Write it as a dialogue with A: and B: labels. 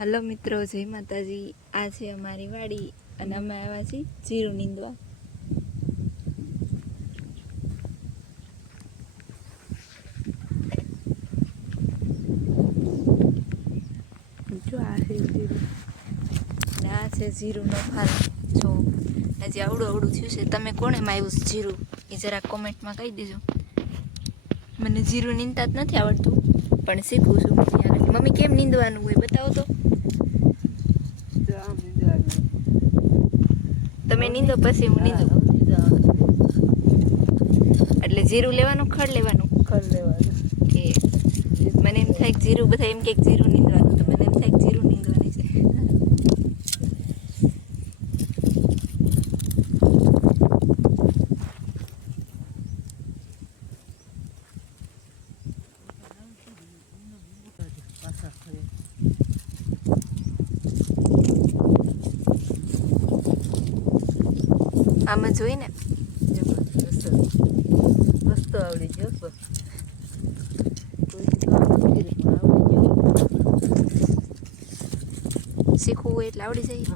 A: હાલો મિત્રો, જય માતાજી. આ છે અમારી વાડી અને અમે આવ્યા છીએ જીરું નીંદવા. જો આ છે જીરું. આ છે જીરુંનો ફાલ. જો, હજી આવડું આવડું થયું છે. તમે કોણે માવ્યું જીરું? એ જરા કોમેન્ટમાં કહી દેજો. મને જીરું નીંદતા જ નથી આવડતું. પણ શીખું છું મમ્મી આગળથી. મમ્મી કેમ નીંદવાનું હોય બતાવો તો. તમે નીંદો પછી હું નીંદો એટલે જીરું લેવાનું ખડ લેવાનું? ખડ કે મને એમ થાય કે જીરું બધા એમ કે જીરું નીંદવાનું તો મને એમ થાય કે જીરું આમાં જોઈને?
B: મસ્ત આવડી ગયો
A: શીખવું હોય એટલે
B: આવડી જાય.